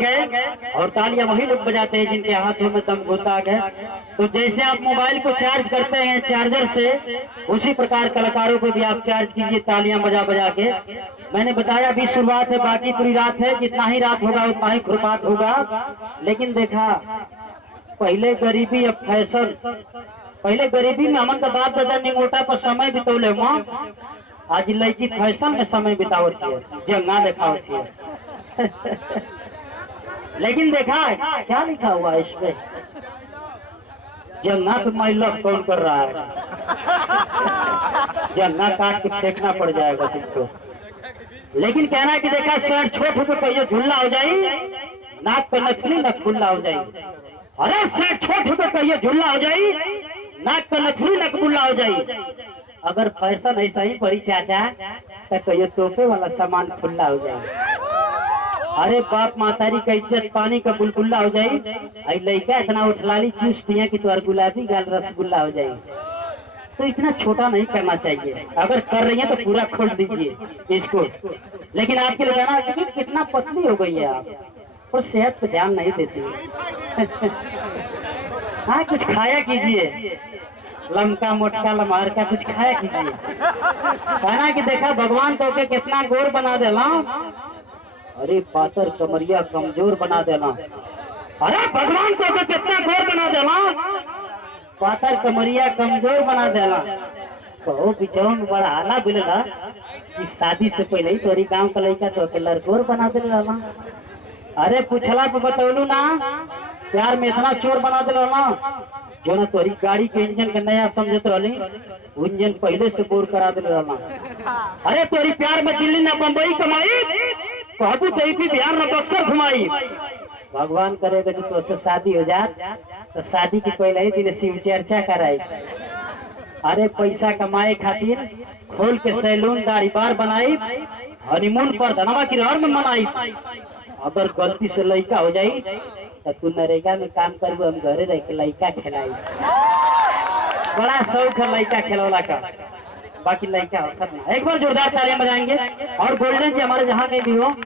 और तालियां वही लोग बजाते हैं जिनके हाथों में दम घुसा है। तो जैसे आप मोबाइल को चार्ज करते हैं चार्जर से, उसी प्रकार कलाकारों को भी आप चार्ज कीजिए तालियां बजा बजा के। मैंने बताया अभी शुरुआत है, बाकी पूरी रात है, जितना ही रात होगा उतना ही खुरपात होगा। लेकिन देखा, पहले गरीबी अब फैशन। पहले गरीबी में हमन का बाप दादा निंगोटा पर समय बितौले माँ, आज लड़की फैशन में समय बितावती है, जंगा दिखावती है। लेकिन देखा क्या लिखा हुआ है इसमें, जंगा पे माई लव कौन कर रहा है। जंगा काट के फेंकना पड़ जाएगा तुमको। लेकिन कहना है कि देखा शर्ट छोट हो तो कहियो झुल्ला हो जाए, नाक पे नथनी नक खुल्ला हो जाए। अरे शर्ट छोट हो तो कहियो झुल्ला हो जाए, नाक पे नथनी नक खुल्ला हो जाए। अगर फैशन ऐसा ही पड़ी चाचा तो कहियो तोहफे वाला सामान खुल्ला हो जाए। अरे बाप मातारी का इज्जत पानी का बुलबुल्ला हो जाए। आई लड़का इतना उठलाली चूस दिया कि तुम्हारा गुलाबी गाल रसगुल्ला हो जाए। तो इतना छोटा नहीं करना चाहिए, अगर कर रही है तो पूरा खोल दीजिए इसको। लेकिन आपके लिए कहना है कि कितना पतली हो गई है आप, और सेहत पे ध्यान नहीं देती है। हाँ कुछ खाया कीजिए, लमका मोटका लमहर का कुछ खाया कीजिए। कहना कि देखा भगवान तो के कितना गोर बना देला, अरे पातर कमरिया कमजोर बना देना। अरे भगवान तो के कितना गोर बना देला, पातर कमरिया कमजोर बना देला। कहो बिचौन में बड़ा हाला बिलला कि शादी से पहले ही तोरी गांव का लड़का तो के लड़कोर बना देला। अरे पूछला पे बतौलू ना, प्यार में इतना चोर बना दिला ना, जो ना तोरी गाड़ी के इंजन के नया समझत रही, इंजन पहले से बोर करा दिला ना। अरे तोरी प्यार में दिल्ली ना बम्बई कमाई, कहू तो बिहार ना बक्सर घुमाई। भगवान करेगा कि तो शादी हो जात तो शादी के पहले ही दिन शिव चर्चा कराई। अरे पैसा कमाए खातिर खोल के सैलून दाढ़ी बार बनाई, हनीमून पर धनवा की रहर में मनाई। अगर गलती से लड़का हो जाई तो तू नरेगा में काम करू, हम घरे रह के लड़का खिलाई। बड़ा शौक है लड़का खिलौला का, बाकी लड़का होता नहीं। एक बार जोरदार तालियां बजाएंगे। और गोल्डन जी हमारे जहाँ कहीं भी हो